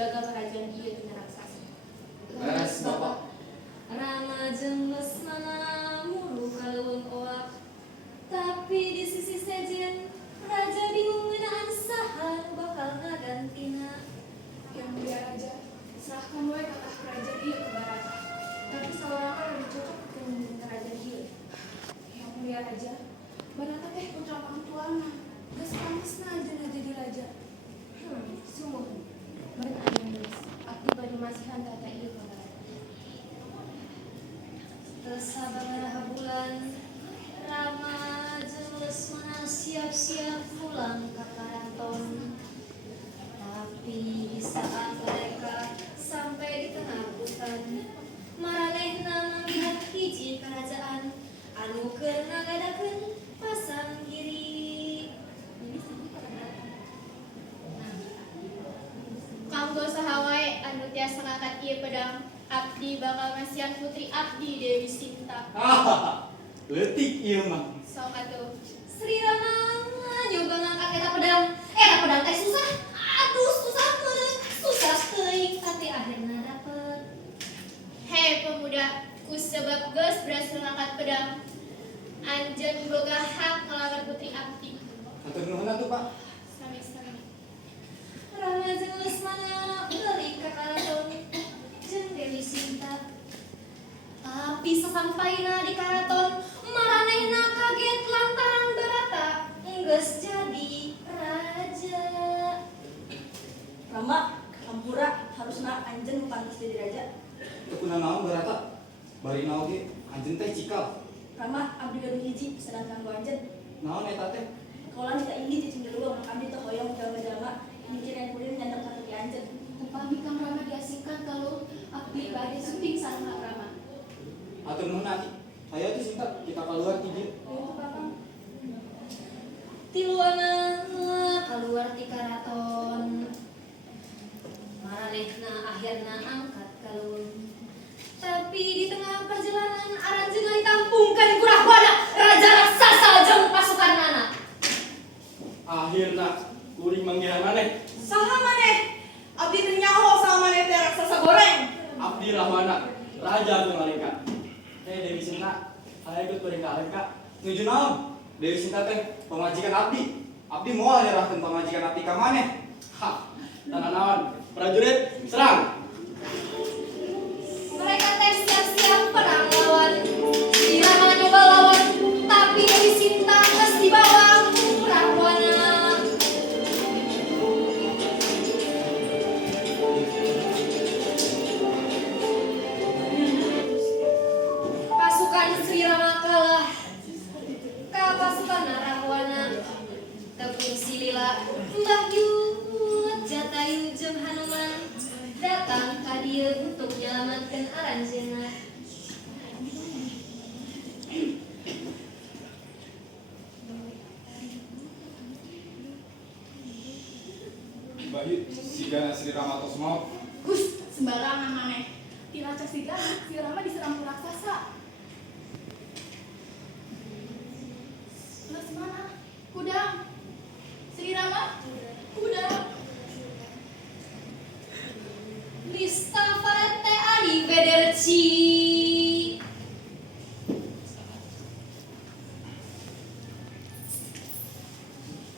jaga kerajaan ieu teu raksasa. Beres, Bapak. Rama jeung Lesmana muru kaleuweung oak. Tapi di sisi sejen raja bingung ngeunaan saha nu bakal ngagantina. Yang mulia raja, serahkan wae kakah kerajaan ieu ke Barata. Tapi saurang lebih cocok keur memimpin kerajaan ieu. Yang mulia raja, Barata teh putra pangtuana. Geus pantasna ajeuna jadi raja. Sungguh. Mereka anu geus abdi bade masihan tata ieu ka Barata. Teu sababaraha bulan Rama jeung Lesmana siap-siap pulang ka karaton. Tapi di saat mereka sampai di tengah hutan, maranehna manggihat hiji kerajaan anu keur ngagadakeun pasang giri. Kanggo saha wae anu tiasa ngangkat ieu pedang, abdi bakal ngasihan putri abdi Dewi Sinta. Leutik ieu mah. Sok atuh. Sri Rama nyoba ngangkat eta pedang. Eta pedang teh susah. Aduh, susah teuing tapi akhirna dapet. Hei pemuda, ku sebab geus berhasil ngangkat pedang, anjeun boga hak ngelawan putri abdi. Atur nuhun atuh, Pak. Sami-sami. Rama jeung Lesmana balik ka karaton jeung Dewi Sinta. Tapi sasampaina di karaton, maranehna kaget lantaran Barata geus jadi raja. Rama, Hampura, harusna anjeun pantas jadi raja. Teu kunaon Barata? Bari naon ge anjeun teh cikal. Rama, abdi gaduh hiji, sedangkan ku anjeun. Naon eta teh? Kaulah kita ingin cicing dulu, maka abdi teh hoyong jalma-jalma mikirin kuliah nyandang ka tepi anjeun. Upami Kang Rama diasingkan kalau abdi bade syuting sareng Rama. Atur nuhun Ati. Hayo teh Sinta, kita keluar ti dieu. Ayo tuh Kakang. Tiluana keluar ti karaton. Maranehna akhirna angkat kalung. Tapi di tengah perjalanan aranjeunna ditampungkeun ku Rahwana, raja raksasa jeung pasukanana. Akhirna kuring manggihan maneh. Saha maneh? Abdi teh nyaho sama maneh teh raksasa goreng. Abdi Rahwana, raja Pungalengka. Dewi Sinta, saya ikut kuring ka Alengka. Nuju naon? Dewi Sinta teh pamajikan abdi. Abdi moal nyerahkeun pamajikan abdi ka maneh. Hah, tanda naon? Prajurit, serang! Mereka teh siap-siap perang lawan. Si Rama nyoba lawan, tapi Dewi Sinta geus dibawa ku Rahwana. Pasukan Sri Rama kalah ka pasukan Rahwana. Tepung Silila, Mbah Yud, Jatayu jeung Hanuman datang ka dieu untuk nyelamatkeun aranjeunna. Bayu, siga Sri Rama tos mau. Gus, sembarangan maneh. Tiraca sigana, si Rama diserang ku raksasa. Lesmana, kudang. Sri Rama, kudang. Lista Farete Ali Bederci.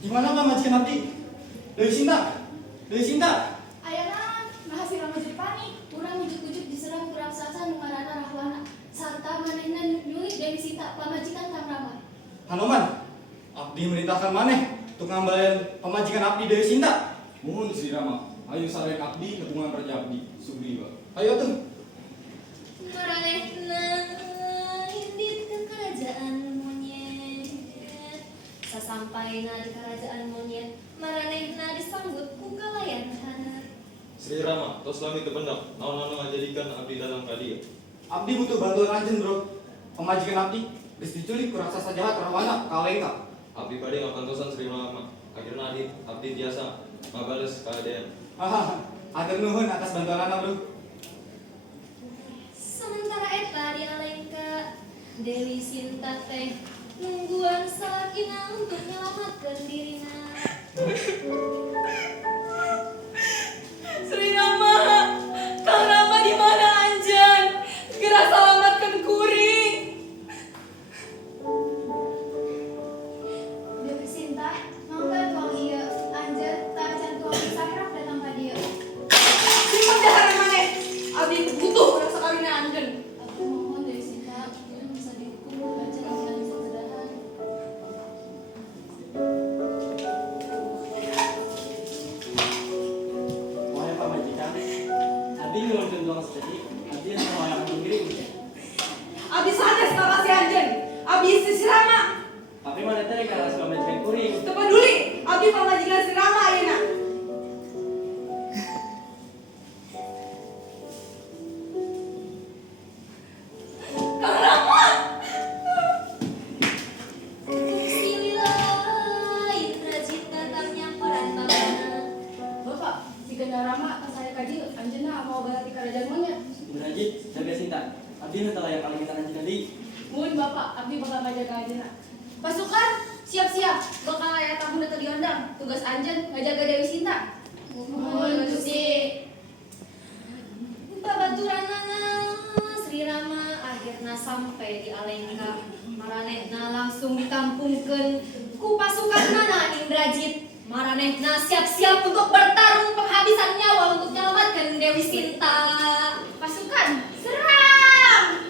Gimana pamajikan abdi? Dewi Sinta, Dewi Sinta. Ayana, nah si Rama jadi panik. Urang ujuk-ujuk diserang ku raksasa nu ngaranna Rahwana. Sarta manehna nyulik Dewi Sinta, pamajikan Kang Rama. Hanuman, abdi merintahkan maneh untuk ngambalin pamajikan abdi Dewi Sinta. Mohon Sri Rama, ayo sareng abdi kepungan raja abdi Sugriwa. Ayo tuh. Maranehna inditkeun kerajaan monyet. Sasampaina di kerajaan monyet, maranehna disambut ku kalayan hangat. Sri Rama, tos lami kependak, naon-naon ngajadikan abdi dalam kadieu. Abdi butuh bantuan anjeun, Bro. Pamajikan abdi geus diculik ku raksasa jahat Rahwana ka Alengka. Abdi bade ngapantosan Sri Rama. Akhirna abdi tiasa ngabales kaadaan. Atur nuhun atas bantuanana, Bro. Sementara eta di Alengka, Dewi Sinta teh nungguan salakina untuk nyelamatkeun dirina. Sri Rama pamajikan kuring. Teu peduli, abdi pamajikan Sri Rama ayeuna. Kang Rama. Sililai rajin datangnya perantauan. Bapak, si Ganda Rama ke saya kaji, anjeunna mau balati kerajaan monyet. Berajit, jaga Sinta. Abdi nu telah yang kali kita nanti tadi. Mun Bapak, abdi bakal ngajaga anjeunna. Pasukan, siap-siap. Bakal aya tamu teu diundang. Tugas anjeun ngajaga Dewi Sinta. Mohon Gusti. Babaturanana Sri Rama akhirna sampai di Alengka. Maranehna langsung ditampungkeun ku pasukanna Indrajit. Maranehna siap-siap untuk bertarung penghabisan nyawa untuk menyelamatkan Dewi Sinta. Pasukan, serang!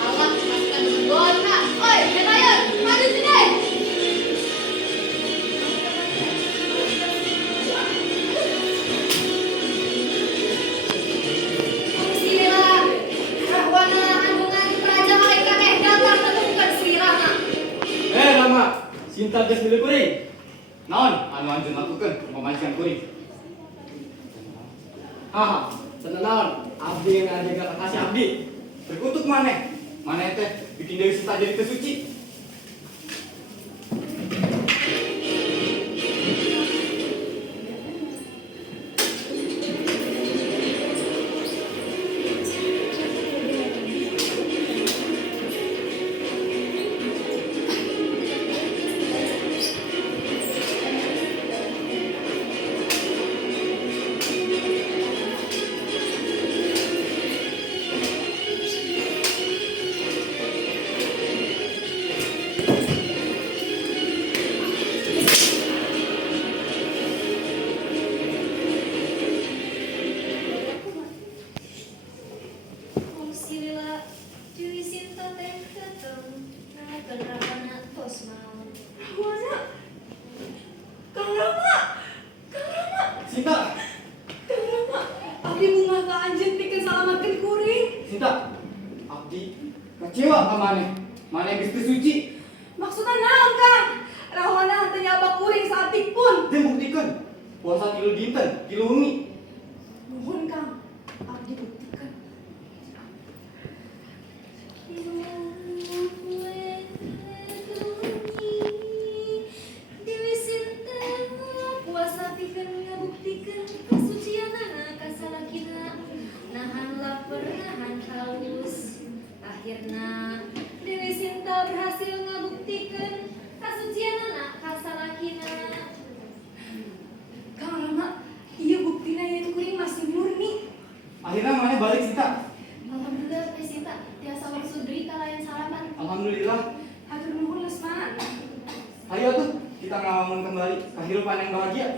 Alah, pasukan bergona. Oi, Metayon, maju sini. Bismillah. Rahwana andungan Raja Alengka teh datang temukan Sri Rama. Rama, Sinta geus milu kuring. Naon anu anjeun lakukeun pamajikan kuring? Haha, tenang naon, abdi yang ngajaga kakasih abdi. Berkutuk maneh. Maneh teh bikin Dewi Sinta jadi teu suci. Silila Dewi Sinta teh datang nakeun Rahwana tos mau. Rahwana. Kang Rama. Kang Rama. Sinta, Kang Rama. Abdi munggah ka anjeun pikeun salamatkeun kuring. Sinta, abdi kecewa ka maneh. Maneh geus teu suci. Maksudna naon, Kang? Rahwana henteu nyabak kuring saeutik pun. Dia buktikan puasa tilu dinten, tilu wengi. Nuhun, Kang. Abdi buktikan. Dewi Sinta puasa pikeun ngabuktikeun kasucianana ka salakina. Nahan lapar, nahan haus. Akhirna Dewi Sinta berhasil ngabuktikeun kasucianana ka salakina. Kang Rama, ieu buktina yen kuring masih murni. Akhirnya maneh balik Sinta. Alhamdulillah, Teh Sinta, tiasa maksudri kalayan salaman. Alhamdulillah. Hatur nuhun Lesmana. Ayo tuh kita ngalamun kembali kehidupan yang bahagia.